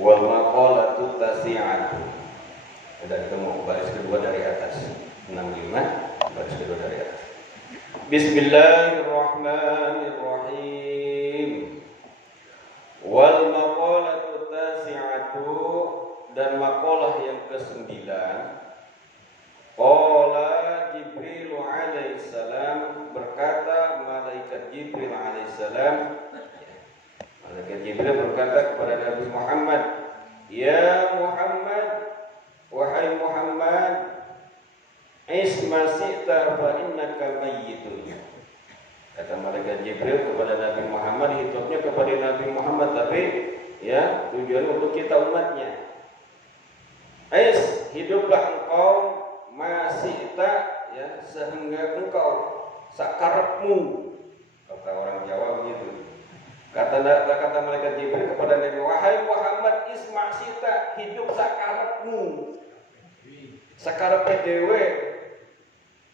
Wal maqalatu tasi'atu. Sudah ketemu baris kedua dari atas. 65 baris kedua dari atas. Bismillahirrahmanirrahim. Wal maqalatu tasi'atu, dan maqalah yang ke-9. Qala Jibril alaihissalam, berkata malaikat Jibril alaihissalam. Malaikat Jibril berkata kepada Nabi Muhammad, "Ya Muhammad, wahai Muhammad, isma syi'ta fa innaka mayyitun." Kata malaikat Jibril kepada Nabi Muhammad, hitungnya kepada Nabi Muhammad, tapi ya tujuan untuk kita umatnya. Hiduplah engkau masyi'ta, ya, sehingga engkau sakarepmu. Kata orang Jawa begitu. Kata malaikat Jibril kepada Nabi, wahai Muhammad, isma syi'ta, hidup sakarepmu, sakarepnya dewe.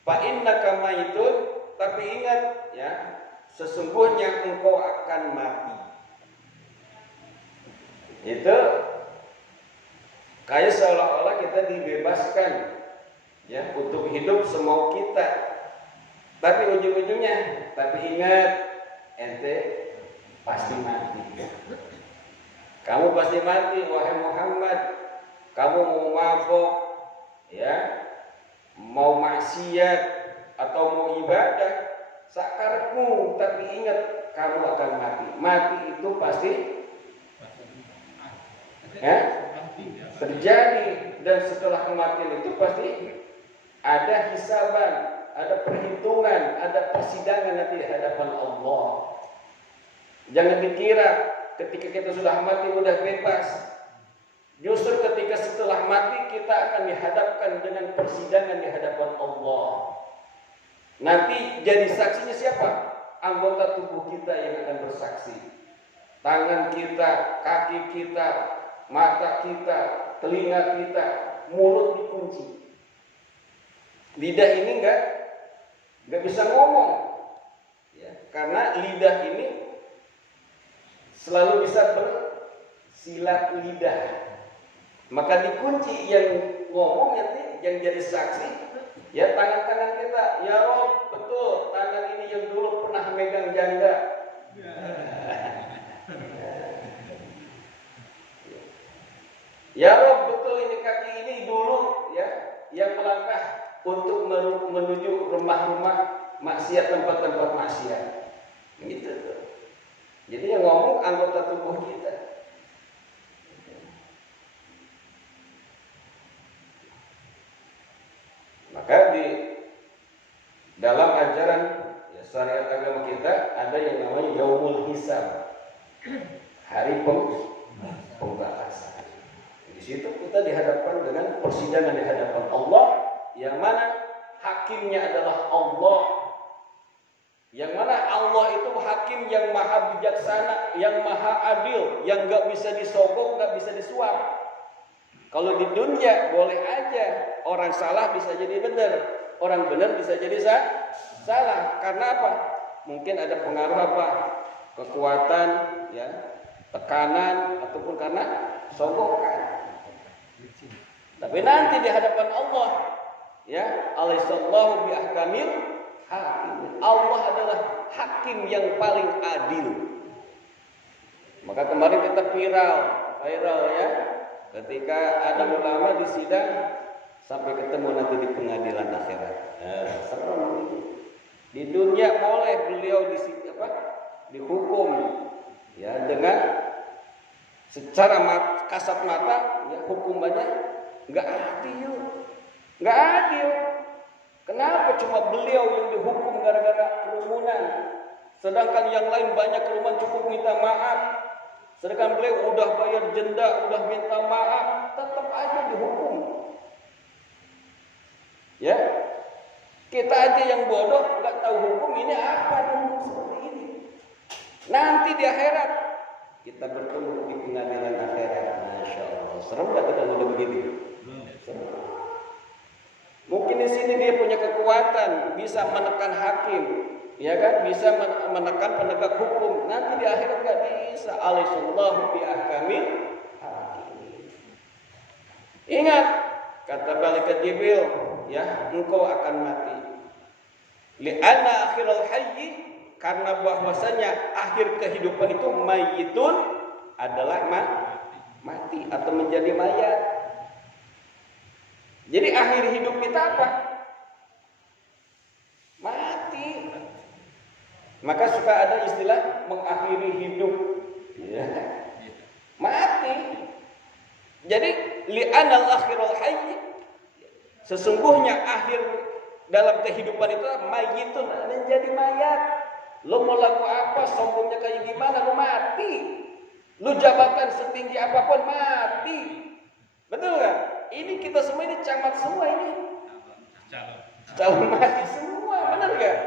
Fa innaka maitun, tapi ingat ya, sesungguhnya engkau akan mati. Itu kayak seolah-olah kita dibebaskan ya untuk hidup semau kita. Tapi ujung-ujungnya, tapi ingat, ente pasti mati. Kamu pasti mati, wahai Muhammad. Kamu mau mabuk, ya, mau maksiat atau mau ibadah, sakarepmu, tapi ingat kamu akan mati. Mati itu pasti ya, terjadi, dan setelah kematian itu pasti ada hisaban, ada perhitungan, ada persidangan nanti di hadapan Allah. Jangan dikira ketika kita sudah mati sudah bebas. Justru ketika setelah mati kita akan dihadapkan dengan persidangan di hadapan Allah. Nanti jadi saksinya siapa? Anggota tubuh kita yang akan bersaksi. Tangan kita, kaki kita, mata kita, telinga kita, mulut dikunci. Lidah ini enggak bisa ngomong. Ya, karena lidah ini selalu bisa bersilat lidah. Maka dikunci, yang ngomong nanti, yang jadi saksi ya tangan-tangan kita. Ya Rob, betul tangan ini yang dulu pernah megang janda. Ya Rob, betul ini kaki ini dulu ya yang melangkah untuk menuju rumah-rumah maksiat, tempat-tempat maksiat. Gitu tuh. Jadi yang ngomong anggota tubuh kita. Maka di dalam ajaran ya, syariat agama kita ada yang namanya yaumul hisab, hari pembalasan. Di situ kita dihadapkan dengan persidangan di hadapan Allah, yang mana hakimnya adalah Allah. Yang mana Allah itu hakim yang maha bijaksana, yang maha adil, yang gak bisa disogok, gak bisa disuap. Kalau di dunia boleh aja orang salah bisa jadi benar, orang benar bisa jadi salah. Karena apa? Mungkin ada pengaruh apa? Kekuatan, ya, tekanan, ataupun karena sogokan. Tapi nanti di hadapan Allah, ya, alaihissallahu biahkamil hakim. Allah adalah hakim yang paling adil. Maka kemarin kita viral ya, ketika ada ulama di sidang sampai ketemu nanti di pengadilan akhirat. Serem. Di dunia boleh beliau dihukum ya dengan secara kasat mata, ya, hukumannya nggak adil. Kenapa cuma beliau yang dihukum gara-gara kerumunan, sedangkan yang lain banyak kerumunan cukup minta maaf, sedangkan beliau udah bayar denda, udah minta maaf, tetap aja dihukum. Ya, kita aja yang bodoh nggak tahu hukum ini apa, hukum seperti ini. Nanti di akhirat kita bertemu di pengadilan akhirat. Masya Allah, serem nggak kita udah begini? Serem. Mungkin di sini dia punya kekuatan, bisa menekan hakim, ya kan? Bisa menekan penegak hukum. Nanti di akhirat nggak bisa. Alaihissallahu biahkamil hakim. Ingat kata malaikat Jibril, ya, engkau akan mati. Li'anna akhirul hayyi, karena bahwasanya akhir kehidupan itu mayyitun adalah mati atau menjadi mayat. Jadi akhir hidup kita apa? Mati. Maka suka ada istilah mengakhiri hidup, ya. Mati. Jadi li'anal akhirul hayy, sesungguhnya akhir dalam kehidupan itu mayyitun, menjadi mayat. Lo mau laku apa, sombongnya kayak gimana, lo mati. Lo jabatan setinggi apapun mati. Betul nggak? Ini kita semua ini camat semua ini. Calon mati semua, benar nggak?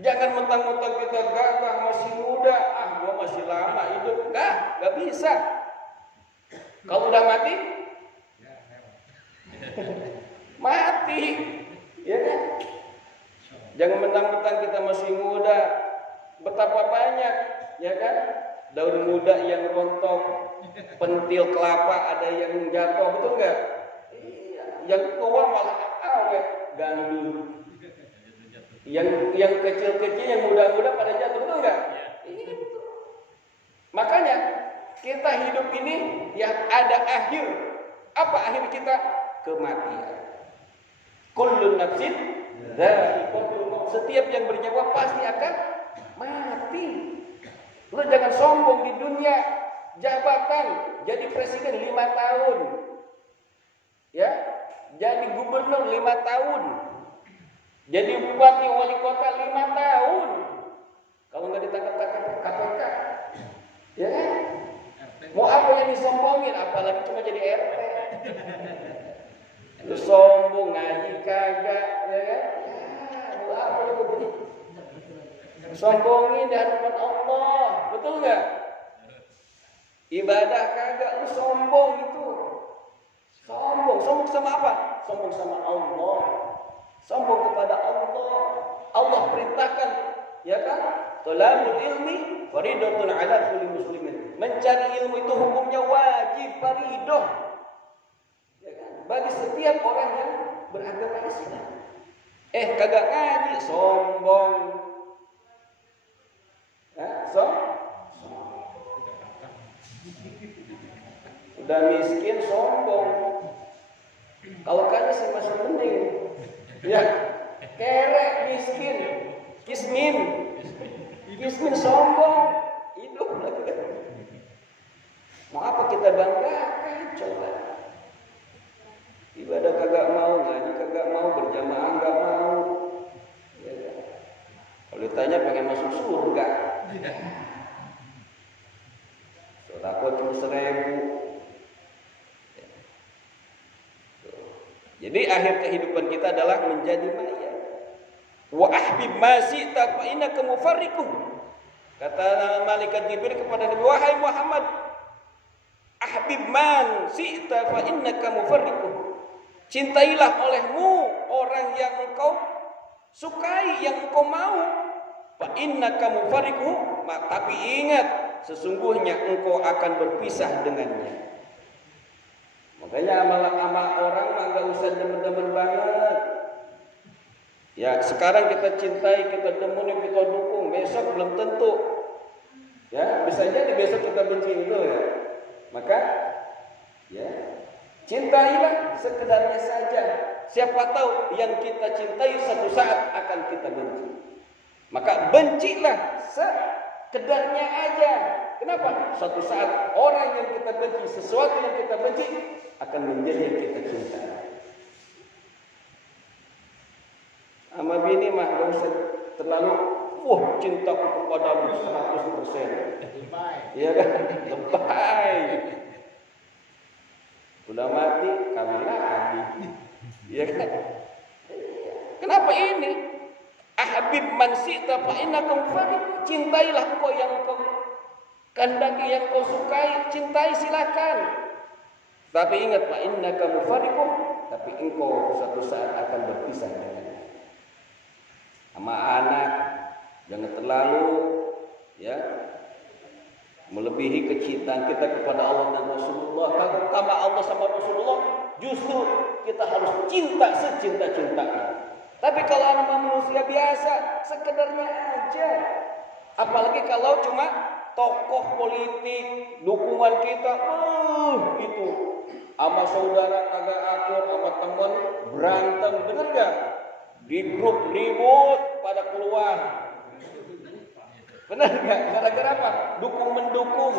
Jangan mentang-mentang kita gagah masih muda, gua masih lama hidup, nggak bisa. Kalau udah mati, mati, ya kan? Jangan mentang-mentang kita masih muda, betapa banyak, ya kan? Daun muda yang rontok, pentil kelapa ada yang jatuh, betul nggak? Iya. Yang tua malah awet, gandul. Yang kecil-kecil, yang muda-muda pada jatuh, betul nggak? Iya, betul. Makanya kita hidup ini yang ada akhir. Apa akhir kita? Kematian. Kullu nafsin dha'iqatul maut. Setiap yang bernyawa pasti akan mati. Lu jangan sombong di dunia jabatan, jadi presiden 5 tahun. Ya, jadi gubernur 5 tahun. Jadi bupati wali kota 5 tahun. Kalau nggak ditangkap KPK, ya kan? Mau apa yang disombongin? Apalagi cuma jadi RT. Lu sombong ngaji kagak, ya kan? Ya, apa lu begini? Sombongin di hadapan Allah, betul nggak? Ibadah kagak, lu sombong itu. Sombong sama apa? Sombong sama Allah. Sombong kepada Allah. Allah perintahkan, ya kan? Talabul ilmi faridatun 'ala kulli muslimin. Mencari ilmu itu hukumnya wajib, faridah. Ya kan? Bagi setiap orang yang beragama Islam. Kagak ngaji, sombong. Udah miskin, sombong. Kalau kaya sih masih mending. Ya, kerek miskin, kismin sombong, hidup lagi. Mau apa kita banggakan? Coba. Ibadah kagak mau, ngaji kagak mau, berjamaah kagak mau. Ya, kalau ditanya pengen masuk surga, sedekah cuma 1.000. Jadi akhir kehidupan kita adalah menjadi mayat. Wa ahbib ma syi'ta fa innaka mufarriquh. Kata malaikat Jibril kepada Nabi, wahai Muhammad, ahbib man syi'ta fa innaka mufarriquh. Cintailah olehmu orang yang engkau sukai, yang engkau mau. Fa innaka mufarriquh, tapi ingat sesungguhnya engkau akan berpisah dengannya. Makanya amal-amal orang mah gak usah demen-demen banget. Ya, sekarang kita cintai, kita demuni, kita dukung, besok belum tentu. Ya, bisa jadi besok kita benci itu ya. Maka ya, cintailah sekedarnya saja. Siapa tahu yang kita cintai satu saat akan kita benci. Maka bencilah sekedarnya aja. Kenapa? Suatu saat orang yang kita benci, sesuatu yang kita benci akan menjadi yang kita cintai. Sama bini mah gak usah terlalu cintaku kepadamu 100%. Iya kan? Lebay. Udah mati, kawin lagi. Iya kan? Kenapa ini? Ahbib man syi'ta fa innaka mufarriq. Cintailah engkau yang engkau kehendaki, yang kau sukai, cintai silakan. Tapi ingat, fa innaka mufarriqun, tapi engkau suatu saat akan berpisah dengannya. Sama anak, jangan terlalu ya melebihi kecintaan kita kepada Allah dan Rasulullah. Kalau sama Allah sama Rasulullah, justru kita harus cinta secinta-cintanya. Tapi kalau anak manusia biasa, sekedarnya aja. Apalagi kalau cuma tokoh politik, dukungan kita, itu sama saudara kagak akur, sama teman berantem, bener gak? Di grup ribut pada keluar, bener gak? Gara-gara apa? Dukung mendukung.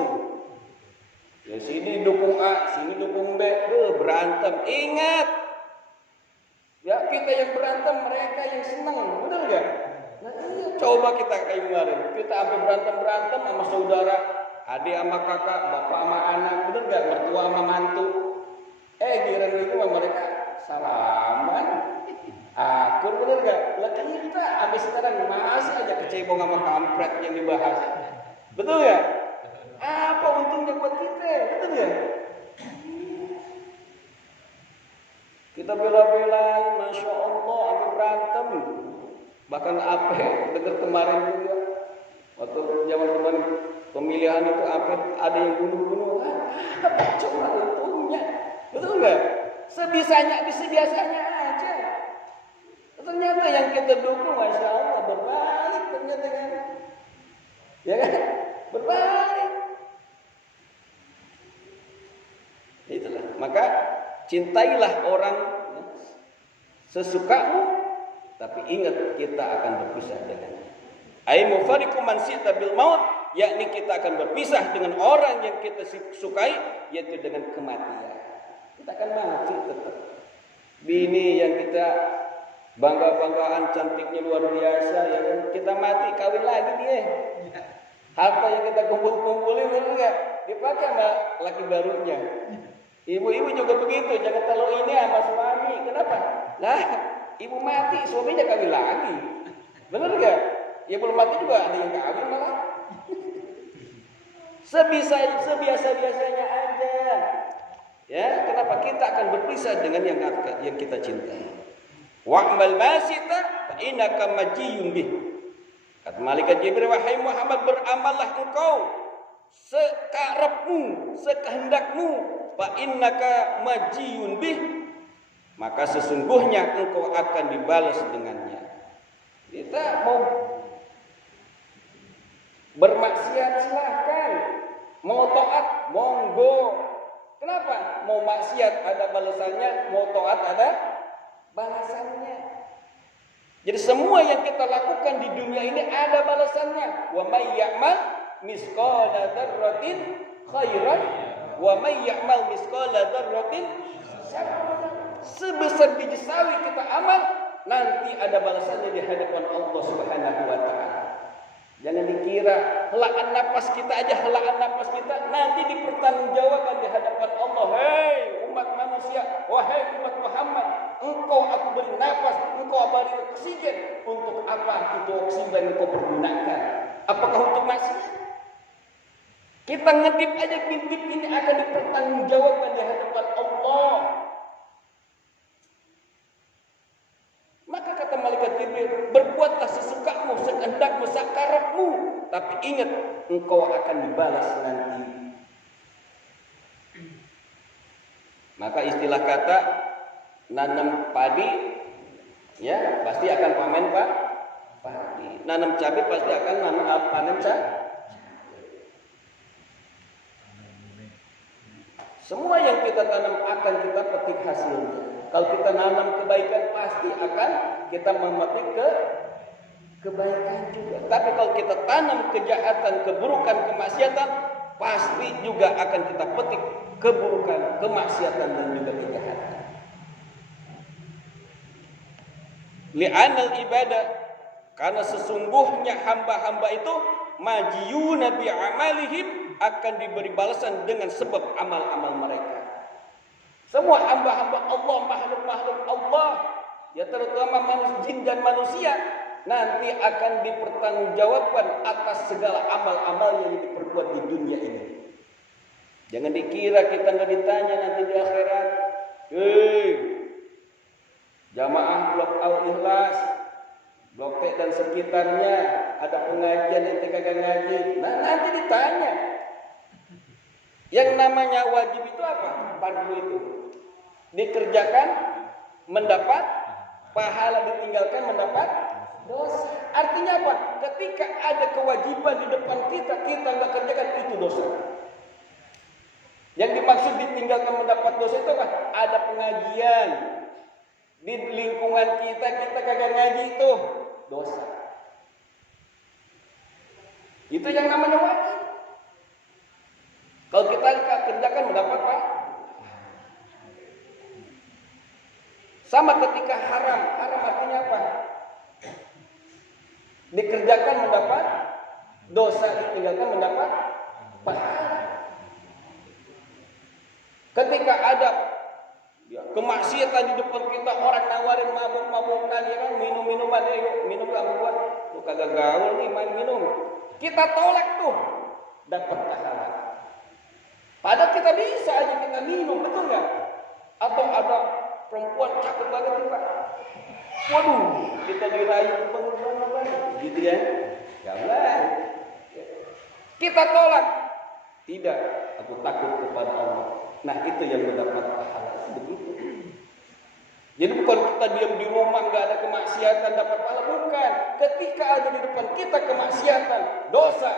Ya sini dukung A, sini dukung B, berantem. Ingat, ya kita yang berantem, mereka yang senang, bener gak? Nah iya, coba kita kayak kemarin, kita sampai berantem sama saudara, adik sama kakak, bapak sama anak, bener gak? Mertua sama mantu. Giliran itu mereka salaman, akur, bener gak? Lah kita abis sekarang masih aja kecebong sama kampret yang dibahas, betul gak? Apa untungnya buat kita, betul gak? Kita bela-belain, Masya Allah, sampai berantem. Bahkan apa dengar kemarin juga, waktu zaman kemarin pemilihan itu apa ada yang bunuh-bunuh, apa coba untungnya, betul nggak? Biasanya aja. Ternyata yang kita dukung, Masya Allah, berbalik ternyata kan, ya kan, berbalik. Itulah, maka cintailah orang sesukamu, tapi ingat kita akan berpisah dengannya. Ai mufariqu man syi'ta bil maut, yakni kita akan berpisah dengan orang yang kita sukai, yaitu dengan kematian. Kita akan mati tetap. Bini yang kita bangga-banggaan cantiknya luar biasa, ya kan, kita mati kawin lagi dia. Harta yang kita kumpul-kumpulin enggak dipakai sama laki barunya. Ibu-ibu juga begitu, jangan terlalu ini sama suami. Kenapa? Lah, ibu mati, suaminya kawin lagi. Benar gak? Ya belum mati juga ada yang kawin malah. Sebiasa-biasanya aja. Ya, kenapa kita akan berpisah dengan yang kita cintai? Wa'mal masita fa innaka majiyun bih. Kata malaikat Jibril, wahai Muhammad, beramallah engkau sekarepmu, sekehendakmu, fa innaka majiyun bih, maka sesungguhnya engkau akan dibalas dengannya. Kita mau bermaksiat silahkan, mau taat monggo. Kenapa? Mau maksiat ada balasannya, mau taat ada balasannya. Jadi semua yang kita lakukan di dunia ini ada balasannya. Wa may ya'mal misqala dzarratin khairan wa may ya'mal misqala dzarratin syarran. Sebesar biji sawi kita amal, nanti ada balasannya di hadapan Allah Subhanahu wa taala. Jangan dikira helaan napas kita aja, helaan napas kita nanti dipertanggungjawabkan di hadapan Allah. Hei umat manusia, wahai umat Muhammad, engkau aku beri napas, engkau beri oksigen, untuk apa itu oksigen engkau pergunakan? Apakah untuk maksiat? Kita ngedip aja, ngedip ini akan dipertanggungjawabkan di hadapan Allah. Maka kata malaikat Jibril, berbuatlah sesukamu, sekehendakmu, sakarepmu, tapi ingat engkau akan dibalas nanti. Maka istilah kata nanam padi, ya pasti akan panen padi. Nanam cabai pasti akan panen cabai. Semua yang kita tanam akan kita petik hasilnya. Kalau kita nanam kebaikan pasti akan kita memetik kebaikan juga. Tapi kalau kita tanam kejahatan, keburukan, kemaksiatan, pasti juga akan kita petik keburukan, kemaksiatan dan juga kejahatan. Li'anal ibadah, karena sesungguhnya hamba-hamba itu majiyuna bi'amalihim, akan diberi balasan dengan sebab amal-amal mereka. Semua hamba-hamba Allah, makhluk-makhluk Allah, ya terutama jin dan manusia, nanti akan dipertanggungjawabkan atas segala amal-amal yang diperbuat di dunia ini. Jangan dikira kita nggak ditanya nanti di akhirat. Jamaah Blok Al-Ikhlas, Blok T dan sekitarnya, ada pengajian ente kagak ngaji. Nah nanti ditanya. Yang namanya wajib itu apa? Fardu itu. Dikerjakan mendapat pahala, ditinggalkan mendapat dosa. Artinya apa? Ketika ada kewajiban di depan kita nggak kerjakan, itu dosa. Yang dimaksud ditinggalkan mendapat dosa itu apa? Ada pengajian di lingkungan kita kagak ngaji, itu dosa. Itu yang namanya wajib. Kalau kita nggak kerjakan mendapat apa? Sama ketika haram. Haram artinya apa? Dikerjakan mendapat dosa, ditinggalkan mendapat pahala. Ketika ada kemaksiatan di depan kita, orang nawarin mabuk-mabukan, ya kan, minum-minuman, yuk minum lah buat, lu kagak gaul nih main minum. Kita tolak tuh, dapat pahala. Padahal kita bisa aja kita minum, betul nggak? Atau ada perempuan cakep banget nih Pak, waduh, kita dirayu banget, gitu ya? Jangan. Kita tolak. Tidak, aku takut kepada Allah. Nah, itu yang mendapat pahala. Begitu. Jadi bukan kita diam di rumah nggak ada kemaksiatan dapat pahala, bukan. Ketika ada di depan kita kemaksiatan, dosa,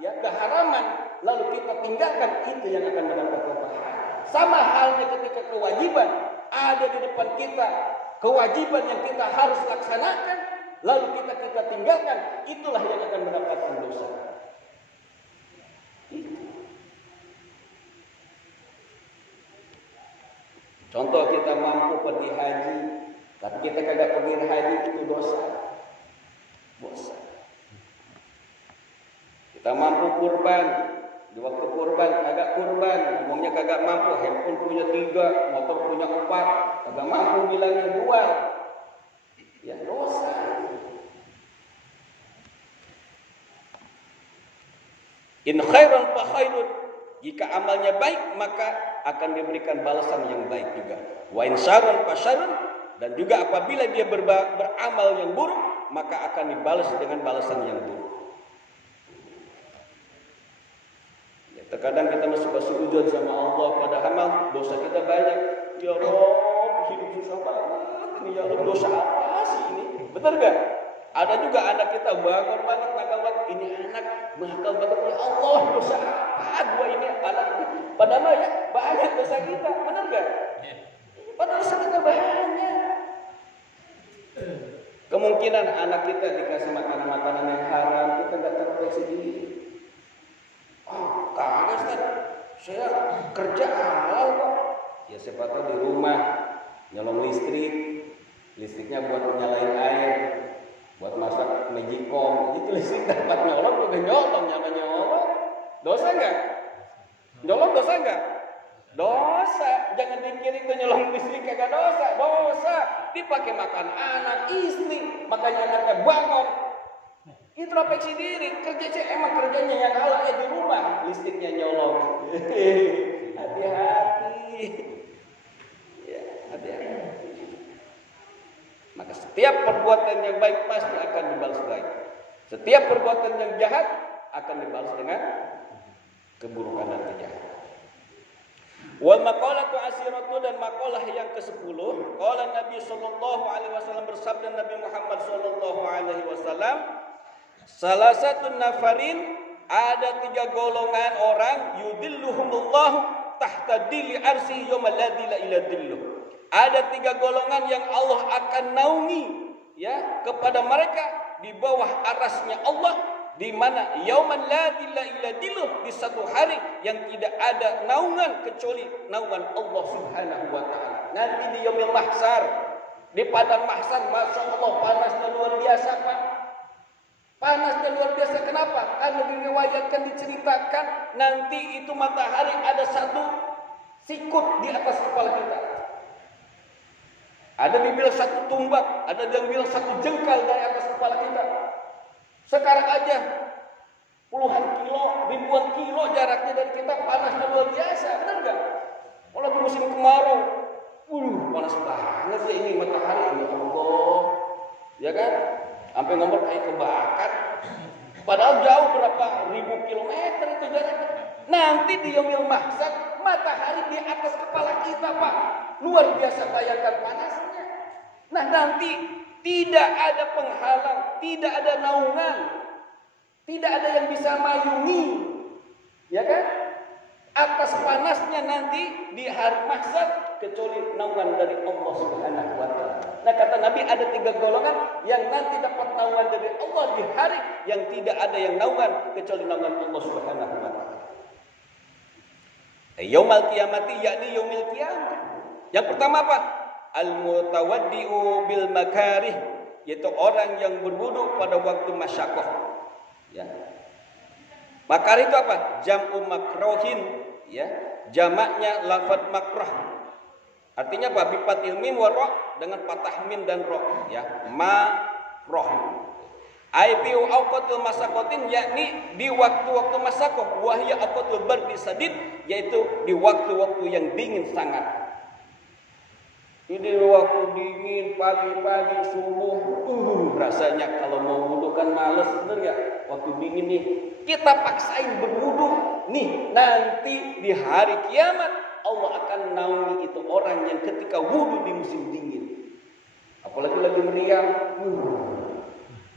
ya keharaman, lalu kita tinggalkan, itu yang akan mendapat pahala. Sama halnya ketika kewajiban ada di depan kita, kewajiban yang kita harus laksanakan, lalu kita tinggalkan, itulah yang akan mendapatkan dosa. Contoh, kita mampu pergi haji, tapi kita kagak pergi haji, itu dosa. Dosa. Kita mampu kurban, di waktu kurban kagak kurban, ngomongnya kagak mampu, handphone punya 3, motor punya 4, kagak mampu bilangnya 2. Ya dosa. In khairan fa khairun, jika amalnya baik maka akan diberikan balasan yang baik juga. Wa in syarran fa syarrun, dan juga apabila dia beramal yang buruk maka akan dibalas dengan balasan yang buruk. Ya, terkadang kita masuk suudzon sama Allah padahal dosa kita banyak. Ya Allah, hidup susah banget ini, ya Allah, dosa apa sih ini? Betul gak? Ada juga anak kita bangun banget, nakal banget. Ini anak nakal banget, ya Allah, dosa apa gua ini anak? Padahal ya banyak dosa kita, benar gak? Padahal dosa kita banyak. Kemungkinan anak kita dikasih makanan yang haram, kita nggak terkoreksi diri. Oh, kagak Ustaz, saya kerja halal kok. Ya siapa tahu di rumah nyolong listriknya buat nyalain air, buat masak magicom, itu listrik dapat nyolong, udah nyolong, nyamanya nyolong. Dosa nggak? Nyolong dosa nggak? Dosa. Jangan dikirim ke nyolong listrik, kagak dosa. Dosa. Dipakai makan anak, istri, makanya anaknya bangun. Introspeksi diri, emang kerjanya yang halal di rumah, listriknya nyolong. Hati-hati. Ya, hati-hati. Maka setiap perbuatan yang baik pasti akan dibalas baik. Setiap perbuatan yang jahat akan dibalas dengan keburukan dan kejahatan. Wal maqalatu asiratu, dan maqalah yang ke-10, qala Nabi sallallahu alaihi wasallam, bersabda Nabi Muhammad sallallahu alaihi wasallam, salah satu nafarin, ada 3 golongan orang, yudilluhumullahu tahta dili arsi yaumal ladzi la ilaha illallah. Ada 3 golongan yang Allah akan naungi, ya, kepada mereka di bawah arasnya Allah, di mana yaumal ladzi la ilaha illallah, di satu hari yang tidak ada naungan kecuali naungan Allah Subhanahu wa taala. Nanti di yaumil mahsyar, di padang mahsyar, masya Allah panasnya luar biasa, Pak. Panasnya luar biasa. Kenapa? Karena diriwayatkan, diceritakan nanti itu matahari ada 1 sikut di atas kepala kita. Ada yang bilang 1 tumbak, ada yang bilang 1 jengkal dari atas kepala kita. Sekarang aja puluhan kilo, ribuan kilo jaraknya dari kita, panasnya luar biasa, benar nggak? Kalau di musim kemarau, panas banget ya ini matahari, ya Allah, ya kan? Sampai ngomong kayak kebakar. Padahal jauh berapa ribu kilometer itu jaraknya. Nanti di yaumil mahsyar matahari di atas kepala kita, Pak. Luar biasa bayangkan panasnya. Nah nanti tidak ada penghalang, tidak ada naungan, tidak ada yang bisa mayungi, ya kan? Atas panasnya nanti di hari mahsyar kecuali naungan dari Allah Subhanahu wa taala. Nah kata Nabi ada 3 golongan yang nanti dapat naungan dari Allah di hari yang tidak ada yang naungan kecuali naungan Allah Subhanahu wa taala. Yaumul qiyamati yakni yaumil qiyamah. Yang pertama apa? Al-mutawaddi'u bil makarih, yaitu orang yang berwudu pada waktu masyaqqah. Ya. Makarih itu apa? Jam'u makrohin, ya. Jamaknya lafaz makrah. Artinya apa? Bi fathil mim wa ra dengan fathah mim dan ra, ya. Makrah. Ai fi awqatil masaqatin, yakni di waktu-waktu masyaqqah, wa hiya awqatul bardi sadid, yaitu di waktu-waktu yang dingin sangat. Ini waktu dingin, pagi-pagi, subuh, rasanya kalau mau wudu kan males, bener gak? Waktu dingin nih, kita paksain berwudu. Nih, nanti di hari kiamat, Allah akan naungi itu orang yang ketika wudu di musim dingin. Apalagi lagi meriang,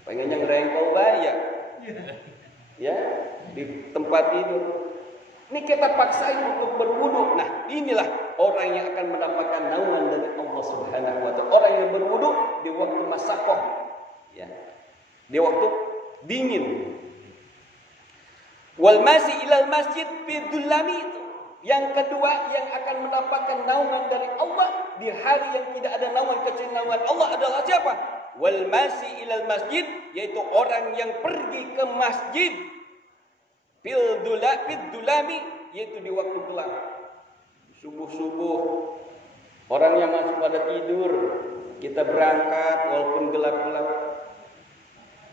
pengennya ngerengkol banyak. Ya, di tempat tidur. Ini kita paksain untuk berwudu. Nah, inilah orang yang akan mendapatkan naungan dari Allah Subhanahu wa taala. Orang yang berwudu di waktu masyaqqah, ya. Di waktu dingin. Wal masi ilal masjid fi dhullami, itu yang kedua yang akan mendapatkan naungan dari Allah di hari yang tidak ada naungan kecuali naungan Allah adalah siapa? Wal masi ilal masjid, yaitu orang yang pergi ke masjid fil dhulami, yaitu di waktu gelap. Subuh-subuh orang yang masih pada tidur, kita berangkat walaupun gelap-gelap.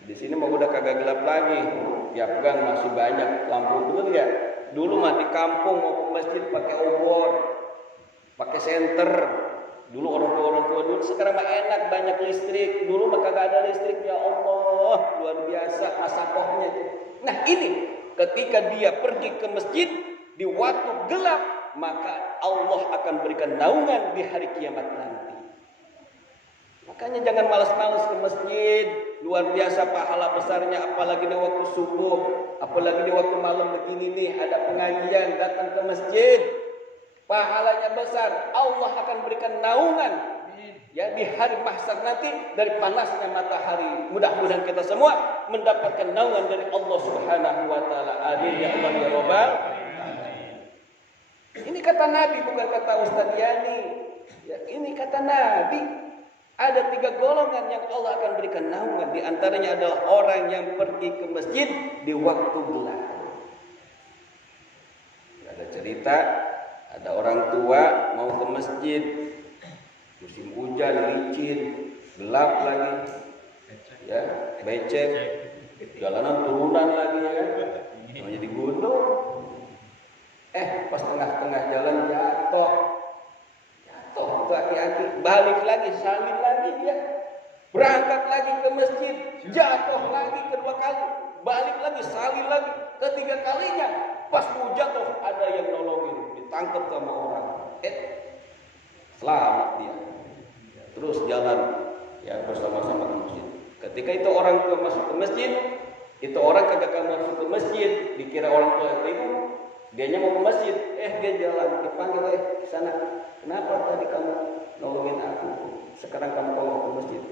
Di sini mau udah kagak gelap lagi. Di Afgan masih banyak lampu, betul ya? Dulu mah di kampung mau ke masjid pakai obor, pakai senter. Dulu orang tua dulu, sekarang mah enak banyak listrik. Dulu mah kagak ada listrik, ya Allah, luar biasa masakohnya itu. Nah ini ketika dia pergi ke masjid di waktu gelap, maka Allah akan berikan naungan di hari kiamat nanti. Makanya jangan malas-malas ke masjid. Luar biasa pahala besarnya, apalagi di waktu subuh, apalagi di waktu malam begini nih, ada pengajian, datang ke masjid. Pahalanya besar. Allah akan berikan naungan ya di hari mahsyar nanti dari panasnya matahari. Mudah-mudahan kita semua mendapatkan naungan dari Allah Subhanahu wa taala. Amin ya Allah ya Rabbal. Ini kata Nabi, bukan kata Ustaz Yani. Ya, ini kata Nabi. Ada 3 golongan yang Allah akan berikan naungan. Di antaranya adalah orang yang pergi ke masjid di waktu gelap. Ada cerita, ada orang tua mau ke masjid, musim hujan, licin, gelap lagi, ya, becek, jalanan turunan lagi, ya kan, namanya di gunung. Pas tengah-tengah jalan jatuh tuh aki-aki, balik lagi, salin lagi dia, berangkat lagi ke masjid, jatuh lagi kedua kali, balik lagi, salin lagi, ketiga kalinya, pas mau jatuh ada yang nolongin, ditangkap sama orang, selamat dia, terus jalan ya bersama-sama ke masjid. Ketika itu orang tua masuk ke masjid, itu orang kagak masuk ke masjid, dikira orang tua itu dianya mau ke masjid, dia jalan, dipanggil, ke sana. Kenapa tadi kamu nolongin aku? Sekarang kamu mau ke masjid?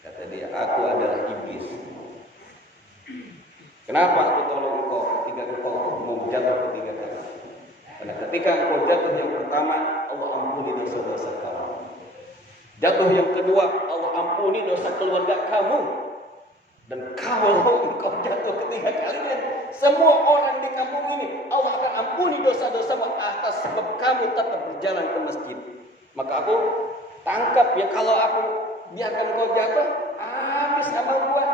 Kata dia, aku adalah iblis. Kenapa aku tolong engkau ketika engkau mau jatuh ketiga kali? Karena ketika engkau jatuh yang pertama, Allah ampuni dosa-dosa kamu. Jatuh yang kedua, Allah ampuni dosa keluarga kamu. Dan kalau engkau jatuh ketiga kalinya, semua orang di kampung ini Allah akan ampuni dosa-dosamu atas sebab kamu tetap berjalan ke masjid. Maka aku tangkap ya, kalau aku biarkan kau jatuh, habis amal gua.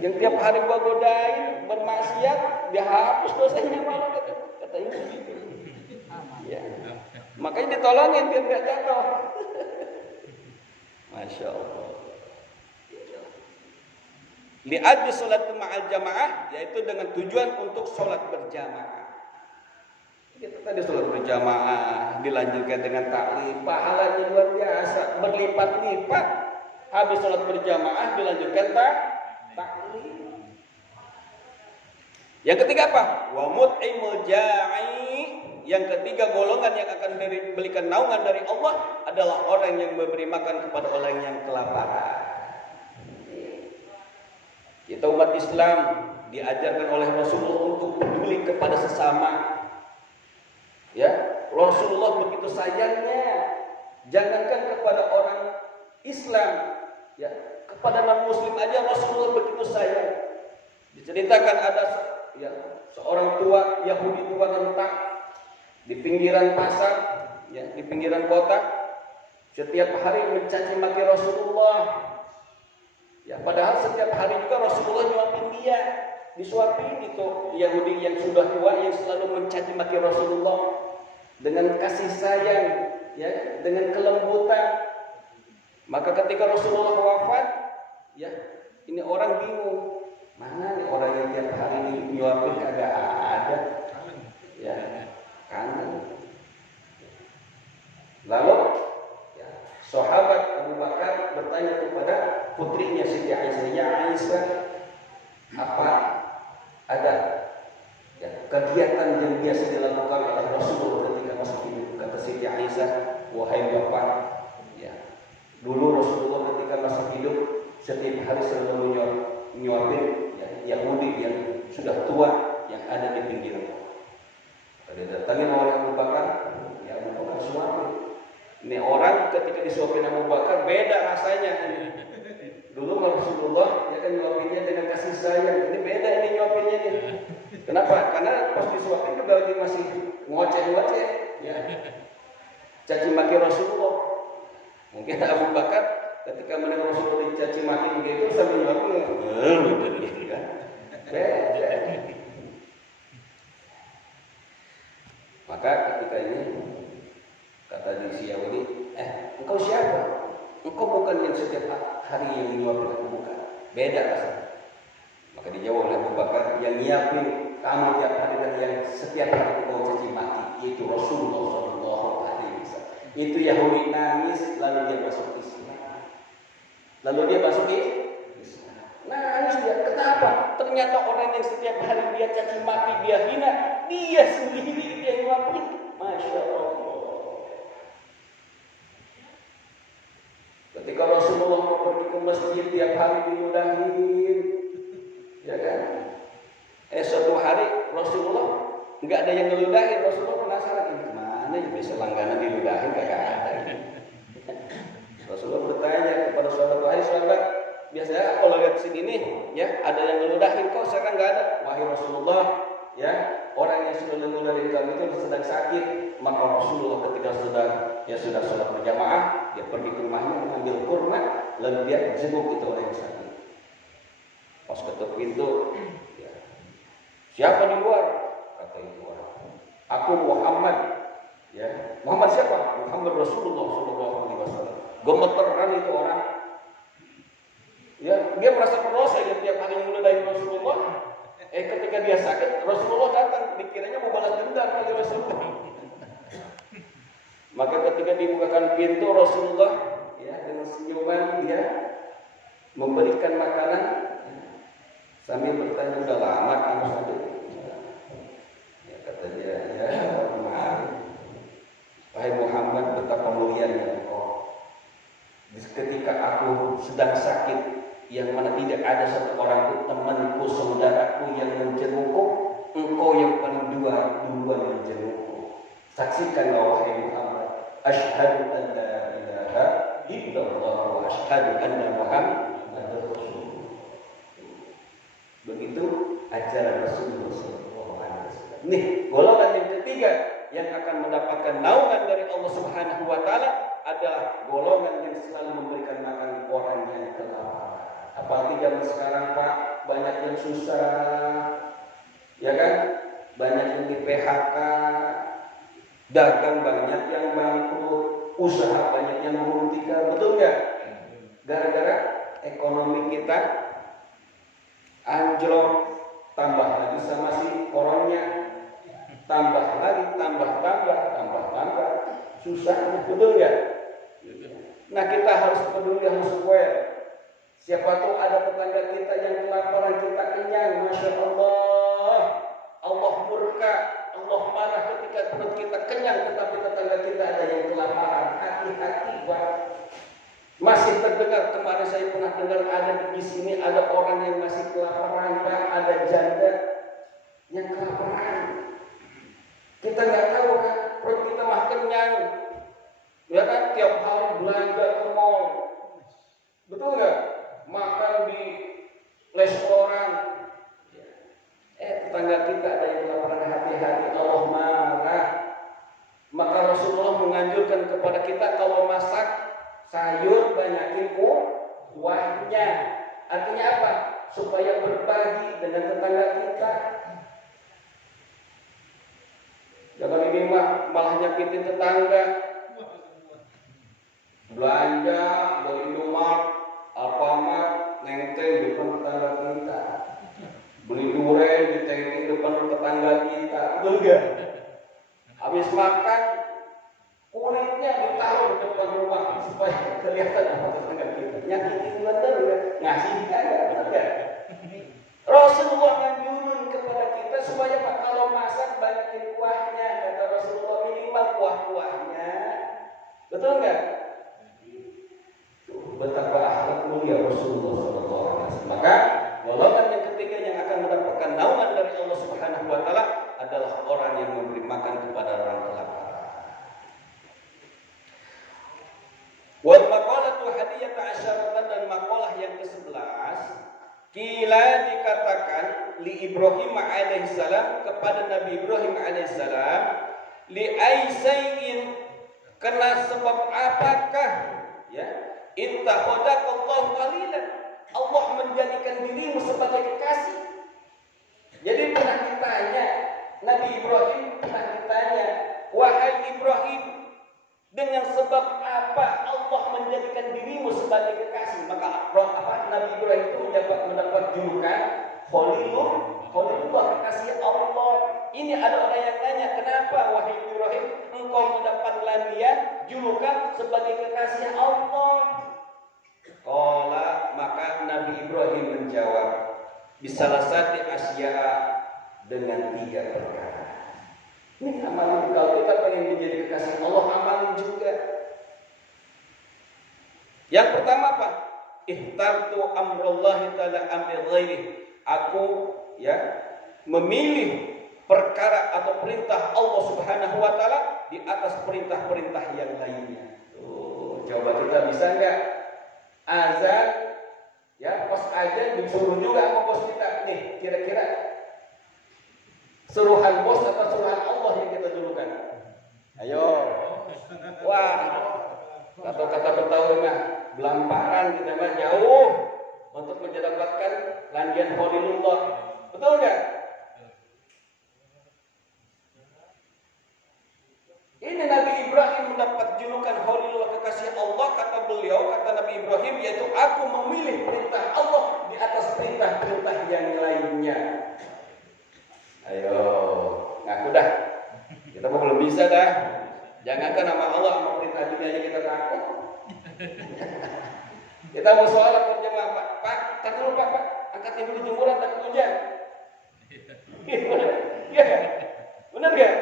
Yang tiap hari gua godain bermaksiat, dihapus dosanya malu, kata ibu gitu. Ya. Makanya ditolongin biar enggak jatuh. Masya Allah. Li'ajli sholat ma'al jamaah, yaitu dengan tujuan untuk sholat berjamaah. Kita Kita di sholat berjamaah dilanjutkan dengan taklim, pahalanya luar biasa, berlipat-lipat. Habis sholat berjamaah dilanjutkan taklim. Yang ketiga apa? Wa mut'imul ja'i. Yang ketiga golongan yang akan diberikan naungan dari Allah adalah orang yang memberi makan kepada orang yang kelaparan. Kita umat Islam diajarkan oleh Rasulullah untuk peduli kepada sesama. Ya, Rasulullah begitu sayangnya, jangankan kepada orang Islam, ya, kepada non Muslim aja Rasulullah begitu sayang. Diceritakan ada seorang tua Yahudi tua rentak di pinggiran pasar, ya, di pinggiran kota, setiap hari mencaci maki Rasulullah. Ya, padahal setiap hari juga Rasulullah nyuapin dia, disuapin itu Yahudi yang sudah tua yang selalu mencaci maki Rasulullah dengan kasih sayang, ya, dengan kelembutan. Maka ketika Rasulullah wafat, ya, ini orang bingung, mana nih orang yang tiap hari ini nyuapin kagak ada, ya, kangen. Lalu sahabat Abu Bakar bertanya kepada putrinya Siti Aisyah, "Ya Aisyah, apa ada kegiatan yang biasa dilakukan oleh Rasulullah ketika masih hidup?" Kata Siti Aisyah, "Wahai bapak, ya, dulu Rasulullah ketika masih hidup setiap hari selalu nyuapin Yahudi yang sudah tua yang ada di pinggiran." Pada datangin oleh Abu Bakar, ya Abu Bakar suapin. Ini orang ketika disuapin Abu Bakar beda rasanya. Dulu Rasulullah ya kan nyuapinnya dengan kasih sayang. Ini beda ini nyuapinnya nih. Kenapa? Karena pas disuapin juga lagi masih ngoceh-ngoceh, ya. Caci maki Rasulullah. Mungkin Abu Bakar ketika mendengar Rasulullah dicaci maki begitu sambil nyuapin, gitu kan. Beda. Maka ketika ini kata si Yahudi, engkau siapa? Engkau bukan yang setiap hari yang nyuapin aku, bukan. Beda rasanya. Maka dijawab oleh Abu Bakar, yang nyiapin kamu tiap hari dan yang setiap hari engkau caci maki, yaitu Rasulullah SAW. Itu Yahudi nangis, lalu dia masuk Islam. Nangis dia. Kenapa? Ternyata orang yang setiap hari dia caci maki, dia hina, dia sendiri yang nyuapin. Masya Allah. Ketika Rasulullah mau pergi ke masjid tiap hari diludahin, ya kan? Suatu hari Rasulullah nggak ada yang ngeludahin. Rasulullah penasaran, ini kemana ya bisa langganan diludahin, kagak ada. Rasulullah bertanya kepada sahabat, biasanya kalau lihat sini nih, ya ada yang ngeludahin, kok sekarang nggak ada. Wahai Rasulullah, ya orang yang sudah ngeludahin kamu itu sedang sakit. Maka Rasulullah ketika sudah sholat berjamaah, dia pergi ke rumahnya mengambil kurma, lalu dia jenguk itu orang yang sakit. Pas ketuk pintu, ya, siapa di luar? Kata itu orang, aku Muhammad. Ya, Muhammad siapa? Muhammad Rasulullah SAW. Gemeteran itu orang. Ya, dia merasa berdosa dia tiap hari meludahi Rasulullah. Ketika dia sakit, Rasulullah datang, dikiranya mau balas dendam kali Rasulullah. Maka ketika dibukakan pintu Rasulullah, ya, dengan senyuman dia memberikan makanan, ya, sambil bertanya, udah lama kamu sakit? Ya, kata dia, ya wahai Muhammad, betapa mulianya engkau. Ketika aku sedang sakit, yang mana tidak ada satu orang pun temanku, saudaraku yang menjengukku, engkau yang paling duluan menjengukku. Saksikanlah wahai Muhammad, asyhadu an la ilaha illallah wa asyhadu anna Muhammadar Rasulullah. Begitu ajaran Rasulullah SAW. Nih, golongan yang ketiga yang akan mendapatkan naungan dari Allah Subhanahu wa taala adalah golongan yang selalu memberikan makan orang yang kelaparan. Apalagi zaman sekarang, Pak, banyak yang susah, ya kan? Banyak yang di PHK, dagang banyak yang bangkrut, usaha banyak yang menghentikan, betul nggak? Gara-gara ekonomi kita anjlok, tambah lagi sama si koronnya, tambah lagi, tambah, susah, betul nggak? Nah kita harus peduli, harus aware. Siapa tahu ada tetangga kita yang kelaparan, kita kenyang, masya Allah. Allah murka, Allah marah ketika perut kita kenyang, tetapi tetangga kita ada yang kelaparan. Hati-hati, Pak. Masih terdengar, kemarin saya pernah dengar ada di sini ada orang yang masih kelaparan, Pak. Ada janda yang kelaparan. Kita nggak tahu kan, perut kita mah kenyang. Ya kan, tiap hari belanja ke mall. Betul nggak? Makan di restoran. Tetangga kita ada yang kelaparan, hati-hati, Allah marah. Maka Rasulullah menganjurkan kepada kita kalau masak sayur banyakin kuahnya. Artinya apa? Supaya berbagi dengan tetangga kita. Jangan ini malah nyakitin tetangga. Belanja, beli Indomaret, Alfamart, nenteng di depan tetangga kita. Beli durian di depan tetangga kita. Betul gak? Habis makan, kulitnya ditaruh di depan rumah supaya kelihatan apa tetangga kita. Nyakitin bener gak? Ngasih enggak? Betul gak? Rasulullah nganjurin kepada kita supaya kalau masak banyakin kuahnya. Kata Rasulullah, minimal kuah-kuahnya. Betul gak? Betapa akhlak mulia Rasulullah SAW. Maka golongan yang ketiga yang akan mendapatkan naungan dari Allah Subhanahu wa taala adalah orang yang memberi makan kepada orang kelaparan. Wal maqalatu hadiyata asyaratan, dan maqalah yang ke-11, kila dikatakan li Ibrahim alaihissalam, kepada Nabi Ibrahim alaihissalam, li aisyin, kena sebab apakah ya ittakhadakallahu qalilan, Allah menjadikan dirimu sebagai kekasih. Jadi pernah ditanya, Nabi Ibrahim pernah ditanya, wahai Ibrahim, dengan sebab apa Allah menjadikan dirimu sebagai kekasih? Maka Nabi Ibrahim itu mendapat julukan Khalilullah, kekasih Allah. Ini ada orang yang tanya, kenapa wahai Ibrahim engkau mendapatkan julukan sebagai kekasih Allah? Qala, maka Nabi Ibrahim menjawab, bisalasati asya, dengan 3 perkara. Ini amalan, kalau kita pengen menjadi kekasih Allah, amalin juga. Yang pertama apa? Ihtartu amrullahi ta'ala amri ghairi. Aku memilih perkara atau perintah Allah Subhanahu wa taala di atas perintah-perintah yang lainnya. Coba kita bisa enggak azan pas azan disuruh juga sama bos kita. Nih, kira-kira suruhan bos atau suruhan Allah yang kita dulukan? Ayo. Wah, kata-kata Betawi mah belamparan, kita mah jauh untuk mendapatkan landian Khalilullah. Betul enggak? Ini Nabi Ibrahim mendapat julukan Khalilullah, kekasih Allah. Kata beliau, kata Nabi Ibrahim, yaitu aku memilih perintah Allah di atas perintah-perintah yang lainnya. Ayo, ngaku dah. Kita belum bisa dah. Jangankan nama Allah, sama perintah dunia aja kita takut. Kita mau sholat berjamaah, Pak, tak dulu Pak, angkatin dulu jemuran takut hujan. Iya kan? Benar gak?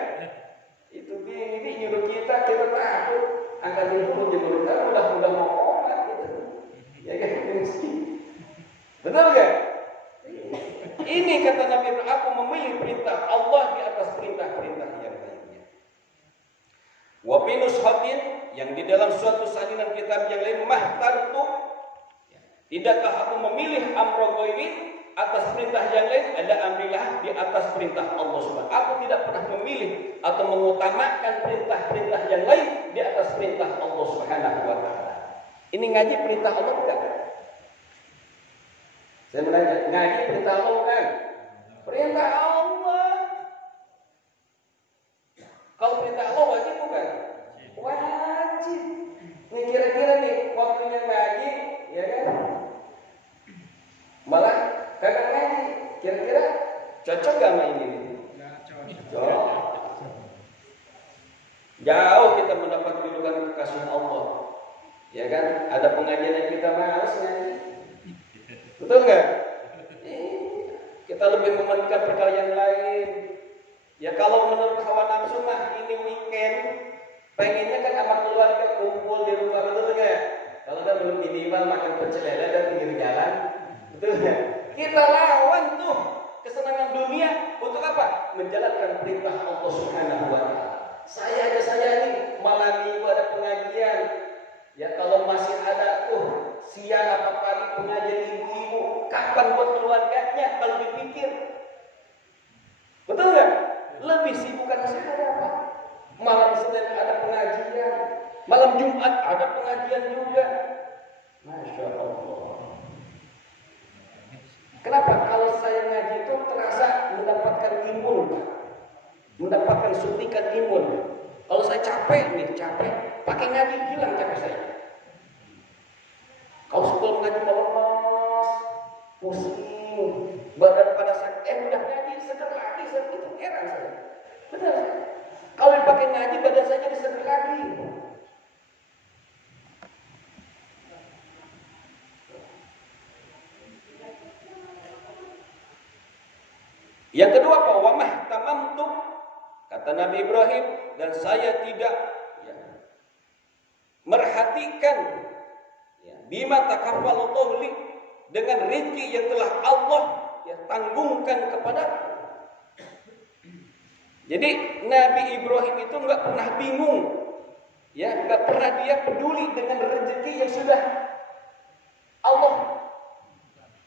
Itu ini nyuruh kita takut, angkatin dulu jemuran, kita udah mau sholat gitu. Ya kan? Betul gak? Ini kata Nabi Ibrahim, aku memilih perintah Allah di atas perintah-perintah yang lainnya. Wa pinus hadin, yang di dalam suatu salinan kitab yang lain, mahtartu, tidakkah aku memilih amro ghairi atas perintah yang lain, ada amrilah di atas perintah Allah Subhanahu. Aku tidak pernah memilih atau mengutamakan perintah-perintah yang lain di atas perintah Allah Subhanahu wa taala. Ini ngaji perintah Allah bukan? Saya menanya, ngaji perintah Allah bukan? Perintah Allah. Kalau perintah Allah wajib bukan? Wajib. Ini kira-kira nih waktunya ngaji, ya kan? Malah kagak ngaji. Kira-kira cocok gak sama ini? Cocok. Ya kan? Ada pengajian yang kita malas ngaji. Betul nggak? Kita lebih mementingkan perkara yang lain. Ya kalau menurut hawa nafsu mah ini weekend, pengennya kan sama keluarga kumpul di rumah, betul nggak? Kalau udah belum minimal makan pecel lele dan pinggir jalan, betul nggak? Kita lawan tuh kesenangan dunia untuk apa? Menjalankan perintah Allah Subhanahu wa Ta'ala. Saya ini malam minggu ada pengajian. Ya kalau masih ada siang apa pagi pengajian ibu-ibu, kapan buat keluarganya kalau dipikir? Betul nggak? Lebih sibukkan saya apa? Malam Senin ada pengajian, malam Jumat ada pengajian juga. Masya Allah. Kenapa? Kalau saya ngaji itu terasa mendapatkan imun, mendapatkan suntikan imun. Kalau saya capek, pakai ngaji hilang capek saya. Kalau sebelum ngaji lemas, pusing, badan pada sakit, udah ngaji seger lagi, itu heran saya. Benar. Kalau dipakai ngaji badan saya jadi seger lagi. Yang kedua apa? Wa mahtamamtu, kata Nabi Ibrahim, dan saya tidak merhatikan bima takaffalallahu li, dengan rezeki yang telah Allah tanggungkan kepadaku. Jadi Nabi Ibrahim itu nggak pernah bingung, nggak pernah dia peduli dengan rezeki yang sudah Allah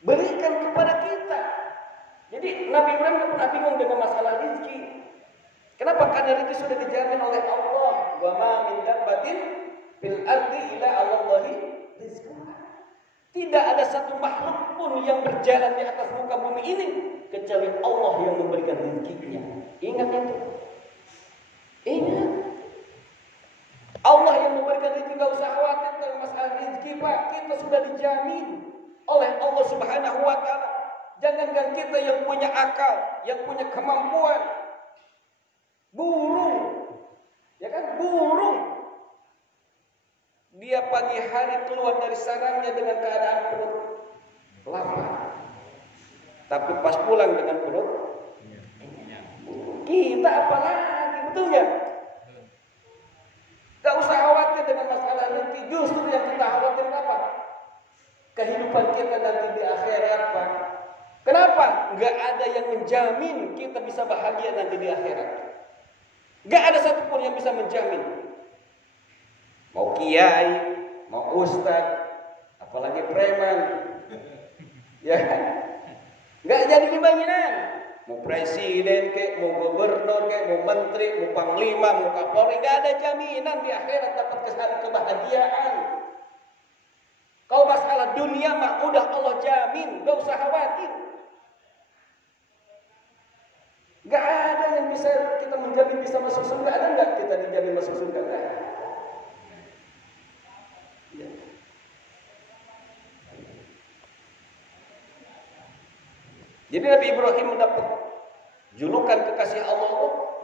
berikan kepada kita. Jadi Nabi Ibrahim nggak pernah bingung dengan masalah rezeki. Kenapa? Karena rezeki sudah dijamin oleh Allah. Wa ma min dabbatin fil ardi illa 'alallahi rizquha. Tidak ada satu makhluk pun yang berjalan di atas muka bumi ini kecuali Allah yang memberikan rezekinya. Ingat itu. Ingat. Allah yang memberikan rezeki, enggak usah khawatir tentang masalah rezeki, Pak. Kita sudah dijamin oleh Allah Subhanahu wa Ta'ala. Jangankan kita yang punya akal, yang punya kemampuan. Burung. Ya kan? Burung. Dia pagi hari keluar dari sarangnya dengan keadaan perut lapar, tapi pas pulang dengan perut kita apalagi, betul nggak? Gak usah khawatir dengan masalah rezeki. Justru yang kita khawatir apa? Kehidupan kita nanti di akhirat, Pak. Kenapa? Gak ada yang menjamin kita bisa bahagia nanti di akhirat. Gak ada satupun yang bisa menjamin. Mau kiai, mau ustad, apalagi preman, ya, nggak jadi jaminan. Mau presiden kek, mau gubernur kek, mau menteri, mau panglima, mau kapolri, nggak ada jaminan di akhirat dapat kebahagiaan. Kalau masalah dunia mah udah Allah jamin, nggak usah khawatir. Nggak ada yang bisa kita menjamin bisa masuk surga. Ada nggak kita dijamin masuk surga? Nggak. Jadi Nabi Ibrahim mendapat julukan kekasih Allah.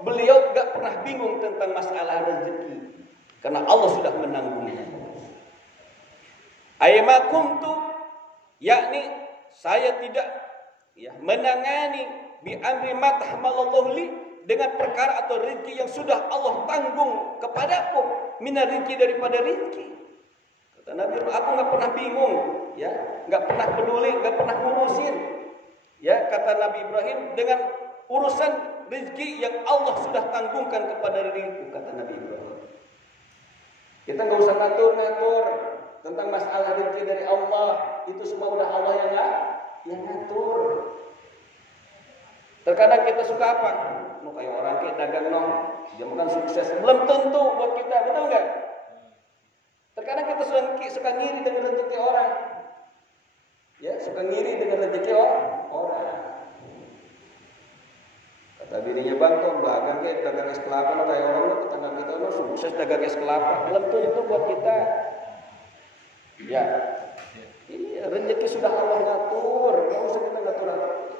Beliau gak pernah bingung tentang masalah rezeki, karena Allah sudah menanggungnya. Aima kuntu, yakni saya tidak menangani bi amri ma tahmalallahu li, dengan perkara atau rezeki yang sudah Allah tanggung kepadaku, minar rezeki daripada rezeki. Kata Nabi, aku gak pernah bingung, gak pernah peduli, gak pernah ngurusin. Kata Nabi Ibrahim, dengan urusan rezeki yang Allah sudah tanggungkan kepada diriku, kata Nabi Ibrahim. Kita nggak usah ngatur-ngatur tentang masalah rezeki dari Allah. Itu semua udah Allah yang ngatur. Terkadang kita suka apa? Mau kayak orang kayak dagang dia bukan sukses. Belum tentu buat kita, betul nggak? Terkadang kita suka ngiri dengan rezeki orang. Suka ngiri dengan rezeki orang. Kata dirinya, bang tuh dagang kayak dagang es kelapa, kayak orang tetangga kita sukses dagang es kelapa. Belum tuh itu buat kita. Iya, rezeki sudah Allah ngatur. Nggak usah kita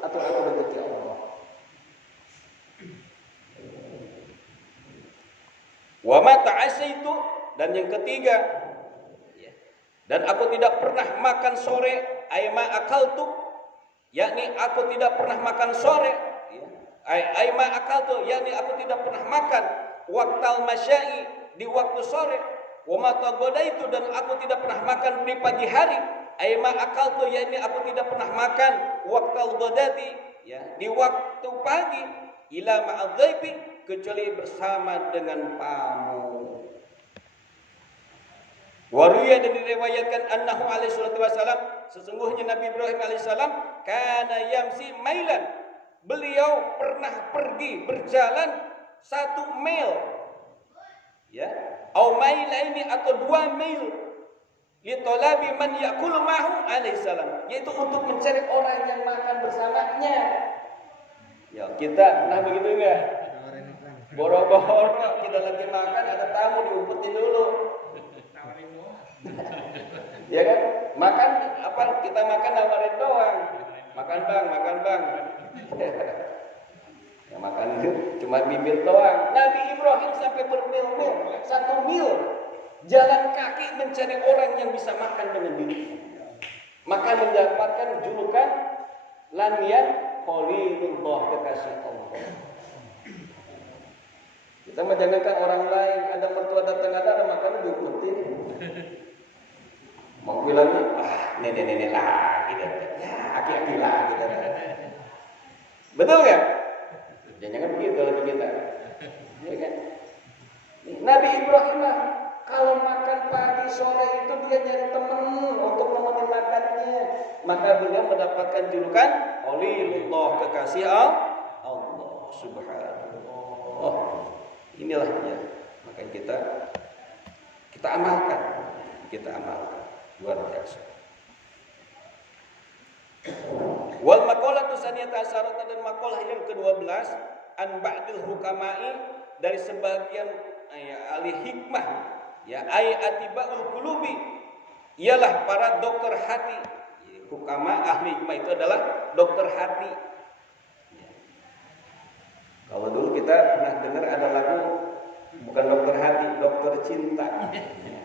atur rezeki Allah. Wa ma ta'asaitu, dan yang ketiga, Dan aku tidak pernah makan sore, aima akaltu, yakni aku tidak pernah makan sore, ya. Aima akaltu, yakni aku tidak pernah makan waktal masyai, di waktu sore, wa mata godaitu, dan aku tidak pernah makan di pagi hari, aima akaltu, yakni aku tidak pernah makan waktal godati, ya, di waktu pagi, ila ma'adzaibi, kecuali bersama dengan pamu. Waruya, dan diriwayatkan annahu alaihi salatu wasalam, sesungguhnya Nabi Ibrahim alaihissalam kana yamsi mailan, beliau pernah pergi berjalan 1 mil, ya, au mailaini, atau 2 mil, li talabi man yaqulu ma'hu alaihissalam, yaitu untuk mencari orang yang makan bersamanya. Ya, kita pernah begitu enggak? Boro-boro kita lagi makan, ada tamu diumpetin dulu. Ya kan? Makan apa, kita makan nawarin doang. Makan bang. Ya makan itu cuma bibir doang. Nabi Ibrahim sampai bermil-mil, 1 mil jalan kaki mencari orang yang bisa makan dengan dirinya. Maka mendapatkan julukan lanian Khalilullah, kekasih Allah. Kita menjangankan orang lain, ada mertua datang ada makanan diumpetin. Mau bilangnya, nenek-nenek lagi, ya aki-aki lagi. Betul nggak? Jangan begitu lagi kita. Ya kan? Nabi Ibrahim kalau makan pagi sore itu dia nyari teman untuk menemani makannya. Maka beliau mendapatkan julukan Khalilullah, kekasih Allah Subhanahu. Inilah ya. Maka kita amalkan. Luar biasa. Wal maqalatu saniyata asyarata, dan maqalah yang ke-12, an ba'dil hukama'i, dari sebagian ahli hikmah, ya, ay atibaul qulubi, ialah para dokter hati. Hukama, ahli hikmah itu adalah dokter hati. Ya. Kalau dulu kita pernah dengar ada lagu, bukan dokter hati, dokter cinta.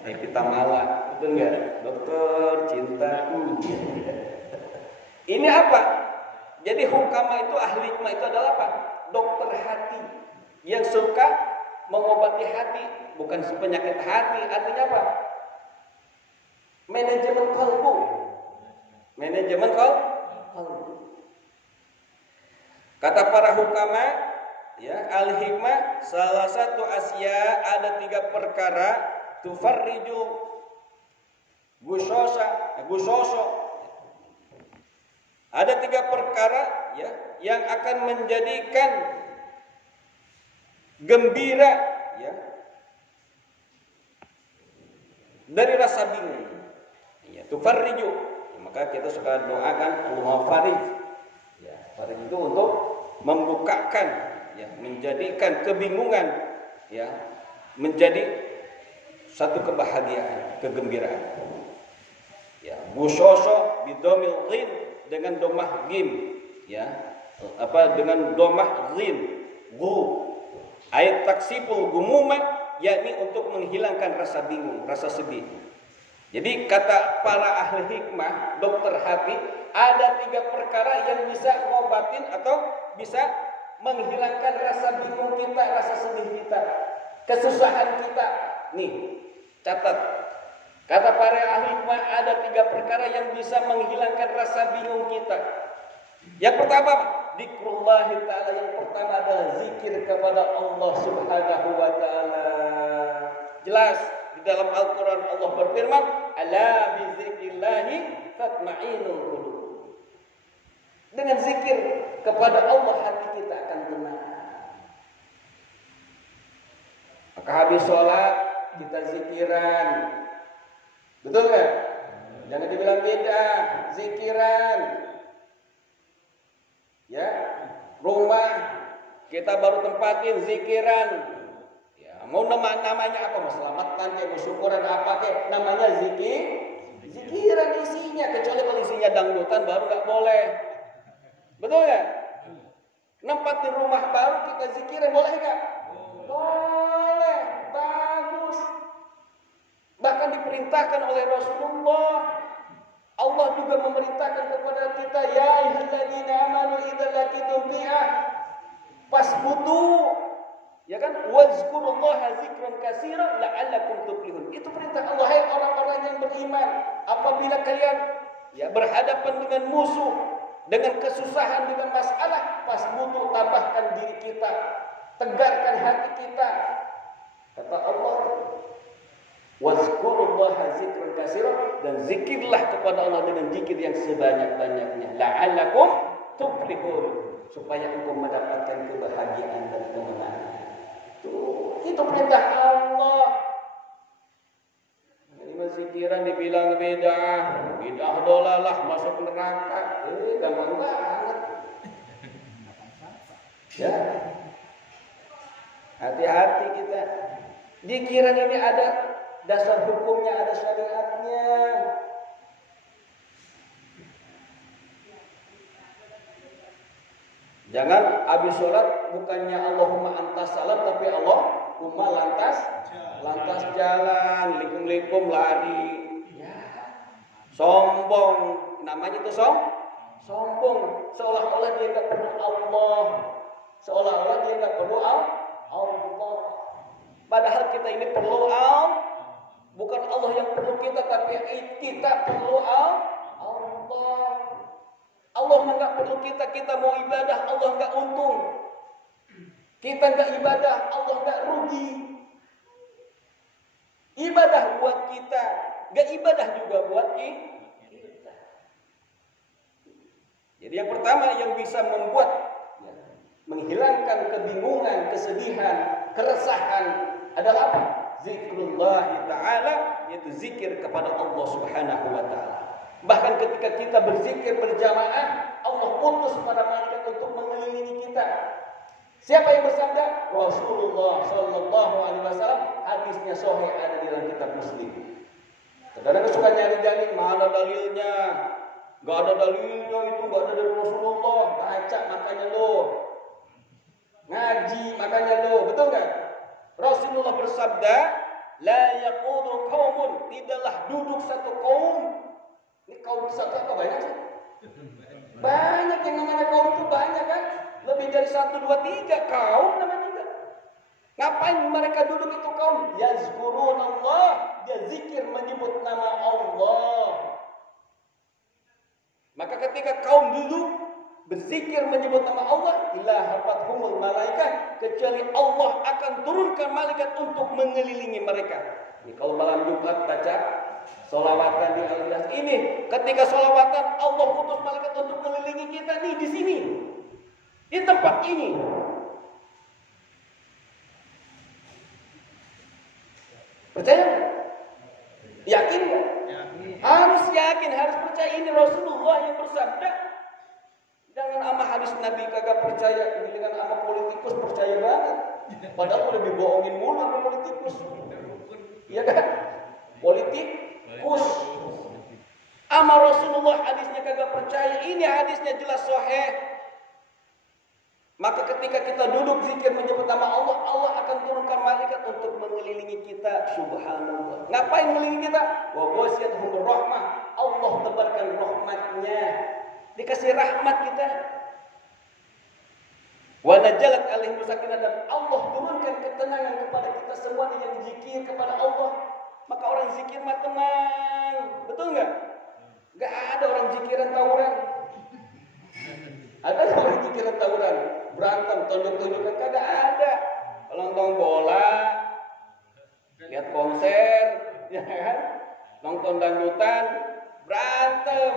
Kita malah, betul enggak? Dokter cintaku. Ini apa? Jadi hukama itu, ahli hikmah itu adalah apa? Dokter hati yang suka mengobati hati, bukan penyakit hati. Artinya apa? Manajemen kalbu. Kata para hukama, ya, ahli hikmah, salah satu asya, ada 3 perkara, tufarriju gusoso. Ada 3 perkara, ya, yang akan menjadikan gembira, ya, dari rasa bingung. Ya, tufarriju. Ya, maka kita suka doakan Allahumma farij. Ya, farij itu untuk membukakan, ya, menjadikan kebingungan, ya, menjadi satu kebahagiaan, kegembiraan. Ya, busoso bidomil ghin, dengan domah gim, ya, dengan domah ghin, gu, ayat taksipul gumuma, yakni untuk menghilangkan rasa bingung, rasa sedih. Jadi kata para ahli hikmah, dokter hati, ada 3 perkara yang bisa ngobatin atau bisa menghilangkan rasa bingung kita, rasa sedih kita, kesusahan kita. Nih, catat. Kata para ahli hikmah, ada 3 perkara yang bisa menghilangkan rasa bingung kita. Yang pertama, zikrullah ta'ala. Yang pertama adalah zikir kepada Allah Subhanahu wa ta'ala. Jelas di dalam Al-Quran Allah berfirman, ala bi zikrillahi tatma'innul qulub. Dengan zikir kepada Allah hati kita akan tenang. Maka habis sholat kita zikiran. Betul kan? Jangan dibilang beda, zikiran. Ya, rumah kita baru tempatin zikiran. Ya, mau namanya apa? Mau selamatan kayak, mau syukuran apa kayak, namanya zikiran isinya. Kecuali kalau isinya dangdutan baru nggak boleh. Betul nggak? Nempatin rumah baru kita zikiran, boleh nggak? Boleh, bagus. Bahkan diperintahkan oleh Rasulullah. Allah juga memerintahkan kepada kita, ya ayyuhalladzina amanu idza laqitum fi'ah fasbutu. Ya kan? Wazkurullaha dzikran katsiran la'allakum tuflihun. Itu perintah Allah, hai orang-orang yang beriman, apabila kalian berhadapan dengan musuh, dengan kesusahan, dengan masalah, fasbutu, tabahkan diri kita, tegarkan hati kita. Kata Allah, wazkurullaha dzikran katsiran, dan zikirlah kepada Allah dengan zikir yang sebanyak-banyaknya, la'allakum tuflihun, supaya engkau mendapatkan kebahagiaan dan kemenangan. Itu perintah Allah. Ini zikiran dibilang bid'ah dolalah, masuk neraka. Gampang banget. Ya. Hati-hati kita. Zikiran ini ada dasar hukumnya, ada syariatnya. Jangan habis sholat bukannya Allahumma antas salam, tapi Allahumma lantas jalan, likum lari. Ya. Sombong, namanya itu sombong. Seolah-olah dia enggak perlu Allah. Seolah-olah dia enggak perlu Allah. Padahal kita ini perlu Allah. Bukan Allah yang perlu kita, tapi kita perlu Allah. Allah enggak perlu kita mau ibadah, Allah enggak untung. Kita enggak ibadah, Allah enggak rugi. Ibadah buat kita, enggak ibadah juga buat kita. Jadi yang pertama yang bisa membuat menghilangkan kebingungan, kesedihan, keresahan adalah apa? Zikrullah ta'ala, yaitu zikir kepada Allah Subhanahu wa ta'ala. Bahkan ketika kita berzikir berjamaah, Allah utus para malaikat untuk mengelilingi kita. Siapa yang bersabda? Rasulullah sallallahu alaihi wasallam. Hadisnya sahih, ada di dalam kitab Muslim. Saudara suka nyari-nyari mana dalilnya? Gak ada dalilnya, itu gak ada dari Rasulullah. Baca makanya lo. Ngaji makanya lo, betul gak? Rasulullah bersabda, la yaqudu qaumun, tidaklah duduk satu kaum. Ini kaum satu atau banyak sih? Banyak, yang namanya kaum itu banyak kan? Lebih dari 1, 2, 3 kaum namanya. Ngapain mereka duduk itu kaum? Yazkurunallah, dia zikir menyebut nama Allah. Maka ketika kaum duduk berzikir menyebut nama Allah, illa hafathumul malaikat, kecuali Allah akan turunkan malaikat untuk mengelilingi mereka. Ini kalau malam Jumat baca sholawatan di al-ikhlas ini, ketika sholawatan Allah utus malaikat untuk mengelilingi kita nih di sini, di tempat ini. Percaya? Yakin nggak? Harus yakin, harus percaya. Ini Rasulullah yang bersabda. Jangan sama hadis Nabi kagak percaya, dengan sama politikus percaya banget. Padahal udah dibohongin mulu sama politikus. Iya kan? Politikus. Sama Rasulullah hadisnya kagak percaya. Ini hadisnya jelas sahih. Maka ketika kita duduk zikir menyebut nama Allah, Allah akan turunkan malaikat untuk mengelilingi kita. Subhanallah. Ngapain mengelilingi kita? Wa ghasyiyatuhur rahmah. Allah tebarkan rahmatnya. Dikasih rahmat kita. Wa najalat alaihim sakinah, dan Allah turunkan ketenangan kepada kita semua yang zikir kepada Allah. Maka orang zikir mah tenang. Betul enggak? Enggak ada orang zikiran tawuran. Ada orang zikiran tawuran, berantem, tonjok-tonjokan, kagak ada. Kalau nonton bola, lihat konser, ya kan? Nonton dangdutan, berantem.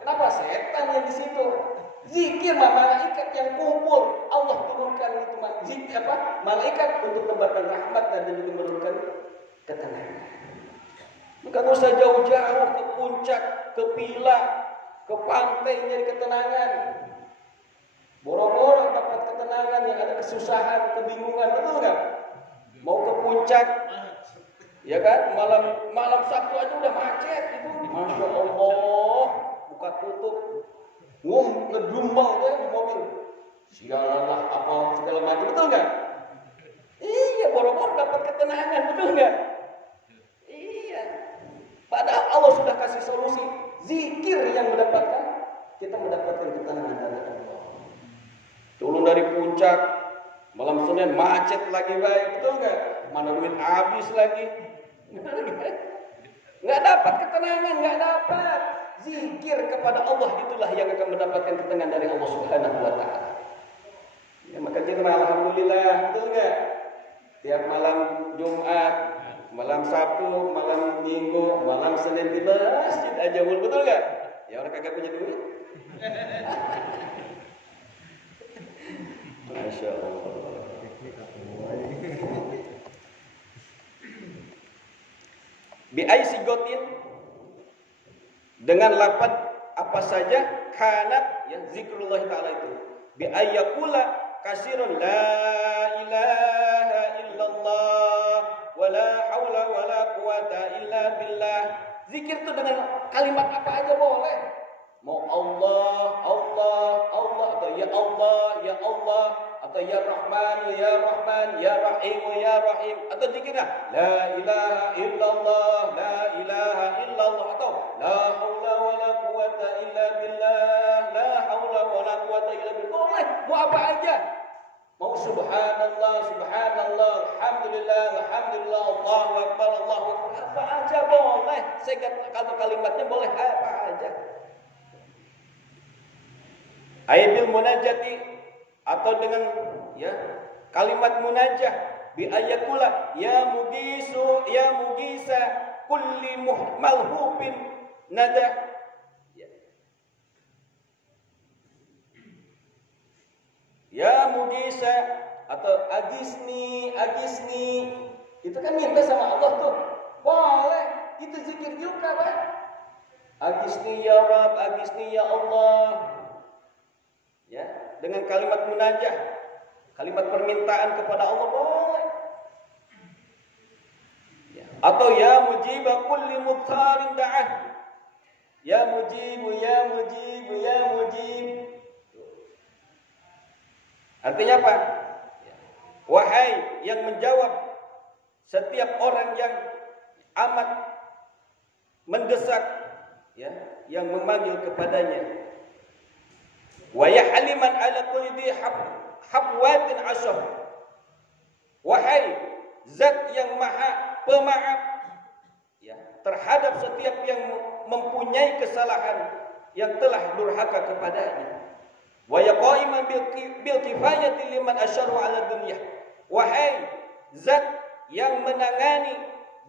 Kenapa? Setan yang di situ. Zikir malaikat yang kumpul, Allah turunkan itu zikir malaikat untuk menebarkan rahmat dan juga menurunkan ketenangan. Maka nggak usah jauh-jauh ke puncak, ke Pila, ke pantai nyari ketenangan. Boro-boro dapat ketenangan yang ada kesusahan, kebingungan, betul nggak? Mau ke puncak, ya kan? Malam Sabtu aja udah macet itu, masya Allah, buka tutup, ngedumbal ya di mobil, segala apa segala macam, betul nggak? Iya, boro-boro dapat ketenangan, betul nggak? Iya. puncak, malam Senin macet lagi baik, betul nggak? Mana duit habis lagi, nggak dapat ketenangan, nggak dapat. Zikir kepada Allah itulah yang akan mendapatkan ketenangan dari Allah Subhanahu Wa Taala. Ya, maka kita alhamdulillah, betul nggak? Tiap malam Jumat, malam Sabtu, malam Minggu, malam Senin di masjid aja, betul nggak? Ya orang kagak punya duit. Masya Allah. Bi'ai sigotin, dengan lafaz apa saja kanat ya zikrullah taala itu. Bi'ai yakula kasirun la ilaha illallah wala haula wala quwata illa billah. Zikir itu dengan kalimat apa aja boleh. Mau Allah, Allah, Allah, atau ya Allah, ya Allah, atau ya Rahman, ya Rahman, ya Rahim, ya Rahim, atau zikirnya la ilaha illallah, la ilaha illallah, atau la haula wala quwata illa billah, la haula wala quwata illa billah. Boleh, mau apa aja. Mau subhanallah, subhanallah, alhamdulillah, alhamdulillah, Allahu akbar, Allahu akbar, apa aja boleh. Kalau kalimatnya boleh apa aja. Aibil munajati, atau dengan ya kalimat munajah bi ayakula ya mugisu ya mugisa kulli malhubin nada ya. Ya mugisa atau agisni agisni, itu kan minta sama Allah tuh, boleh, itu zikir juga Pak. Agisni ya Rabb, agisni ya Allah. Ya, dengan kalimat munajah, kalimat permintaan kepada Allah boleh. Ya. Atau ya mujibah kulli mudharin da'ah. Ya mujibu, ya mujibu, ya mujib. Artinya apa? Wahai yang menjawab setiap orang yang amat mendesak, ya, yang memanggil kepadanya. Wa yahliman ala kulli dhi habwatin asyaf. Wahai zat yang maha pemaaf ya terhadap setiap yang mempunyai kesalahan yang telah durhaka kepadanya. Wa yaqaiman bil kifayati liman asyaru ala dunya. Wahai zat yang menangani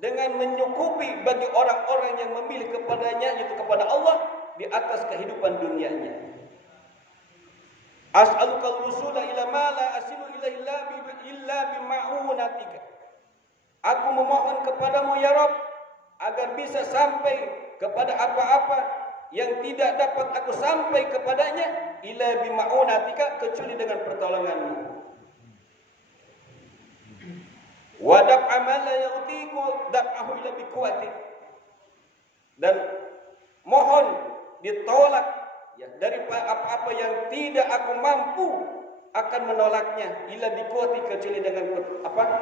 dengan menyukupi bagi orang-orang yang memilih kepadanya, yaitu kepada Allah, di atas kehidupan dunianya. As'aluka rusula ila ma la asilu illa bima'unatika. Aku memohon kepadamu ya Rabb agar bisa sampai kepada apa-apa yang tidak dapat aku sampai kepadanya illa bima'unatika, kecuali dengan pertolonganmu. Wa dab'a ma la yu'tiku dab'ahu illa biquwwatik. Dan mohon ditolak ya dari apa-apa yang tidak aku mampu akan menolaknya ila biquwati, kecuali dengan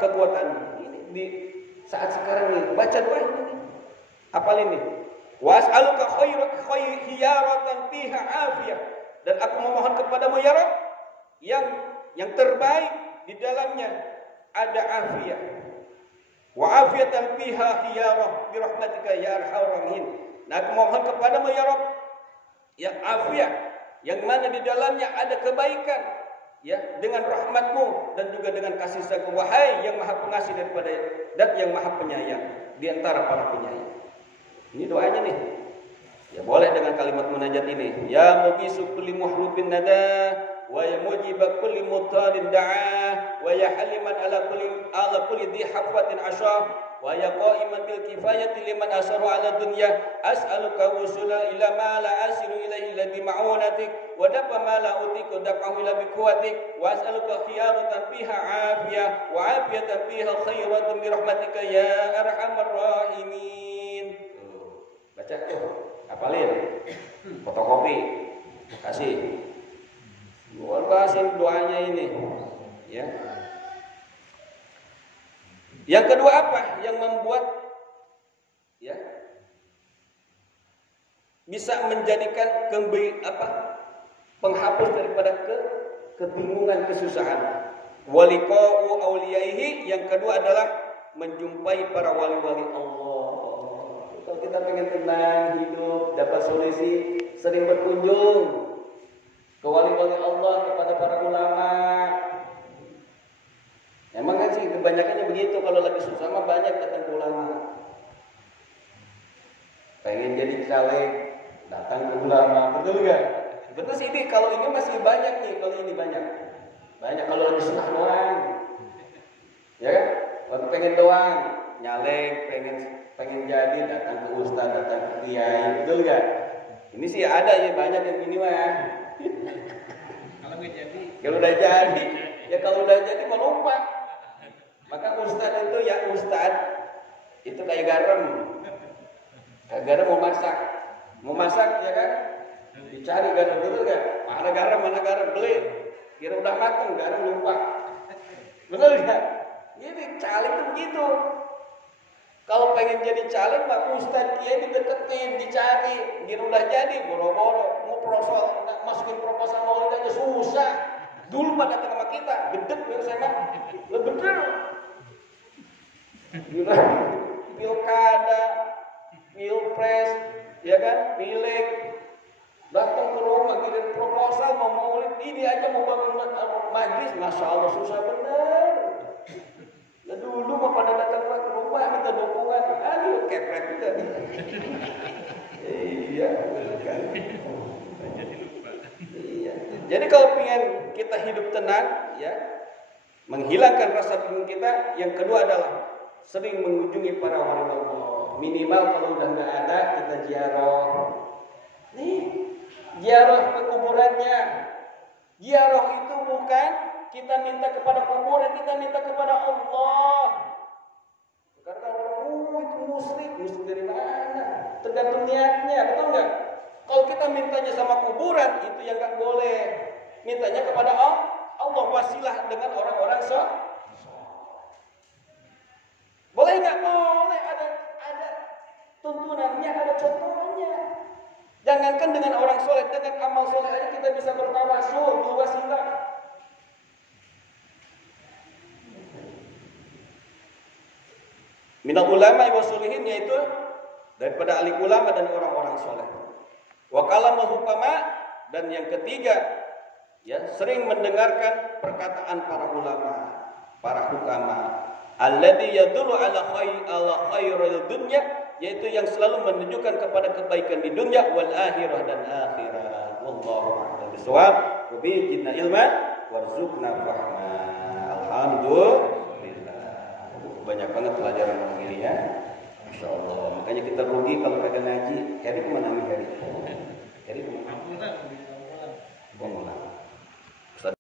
kekuatanmu. Ini di saat sekarang ini baca doa ini. Apal ini. Was'aluka khiyaratan fiha afiyah, dan aku memohon kepadamu ya Rabb yang terbaik di dalamnya ada afiyah. Wa afiyatan fiha khiyarah bi rahmatika ya arhamar rahimin. Nah, aku mohon kepadamu ya Rabb ya afiat yang mana di dalamnya ada kebaikan ya dengan rahmatmu dan juga dengan kasih sayang. Wahai yang maha pengasih daripada dan yang maha penyayang di antara para penyayang. Ini doanya nih. Ya boleh dengan kalimat munajat ini. Ya mugisu kulli muhrubin nada wa ya mujiba kulli mutadin da'a wa ya haliman ala kulli dhi hafatin asyah wa ya qa'iman bil kifayati liman asaru ala dunya. As'aluka wusula ila ma la asiru ilaihi illa bi ma'unatik wa dafa ma la utiku dafahu ila bi quwwatik wa as'aluka khiyaratan fiha afiyah wa afiyatan fiha khairatun bi rahmatika ya arhamar rahimin. Baca tuh, hafalin, fotokopi, kasih. Luar bahasin doanya ini, ya. Yang kedua apa yang membuat ya bisa menjadikan penghapus daripada kebingungan, kesusahan. Waliqa'u auliyaihi, yang kedua adalah menjumpai para wali-wali Allah. Kalau kita pengen tenang hidup, dapat solusi, sering berkunjung ke wali-wali Allah, kepada para ulama. Emang kan sih kebanyakannya begitu, kalau lagi susah mah banyak datang ke ulama. Pengen jadi caleg, datang ke ulama, betul gak? Betul sih, ini kalau ini masih banyak nih, kalau ini banyak kalau lagi senang doang, ya kan? Waktu pengen doang, nyalek, pengen jadi, datang ke ustaz, datang ke kiai, betul gak? Ini sih ada ya, banyak yang ini mah. Kalau udah jadi, ya kalau udah jadi mau lupa. Maka ustaz itu ya ustaz, itu kayak garam. Kayak garam mau masak ya kan? Dicari garam dulu kan? Mana garam beli. Kira udah matang, garam lupa. Betul gak? Jadi caleg itu begitu. Kalau pengen jadi caleg mah ustaz kiai dideketin, dicari. Kira udah jadi, boro-boro mau masukin proposal maulid aja susah. Dulu mah datang sama kita, gedek saya mah. Bener. Gila, pilkada, pilpres, ya kan, pileg, datang ke rumah, kirim proposal mau maulid, ini aja mau bangun majlis, masya Allah susah bener. Ya dulu mah pada datang ke rumah minta dukungan, aduh kepret juga. Iya, kan. Iya. Jadi kalau pengen kita hidup tenang, ya, menghilangkan rasa bingung kita, yang kedua adalah sering mengunjungi para wali Allah. Minimal kalau udah nggak ada, kita ziarah. Nih, ziarah ke kuburannya. Ziarah itu bukan kita minta kepada kuburan, kita minta kepada Allah. Karena orang itu musyrik dari mana? Tergantung niatnya, betul nggak? Kalau kita mintanya sama kuburan, itu yang nggak boleh. Mintanya kepada Allah, wasilah dengan orang-orang boleh nggak? Boleh, ada tuntunannya, ada contohnya. Jangankan dengan orang soleh, dengan amal soleh aja kita bisa bertawasul, berwasilah. Minal ulama wa solihin, yaitu daripada ahli ulama dan orang-orang soleh. Wa kalamul hukama, dan yang ketiga, ya, sering mendengarkan perkataan para ulama, para hukama. Alladzi yadullu ala khairil dunya, yaitu yang selalu menunjukkan kepada kebaikan di dunia wal akhirah dan akhirat. Wallahu a'lam bishawab. Wa bi jinna ilma warzuqna fahma. Alhamdulillah. Banyak banget pelajaran ini ya. Insyaallah.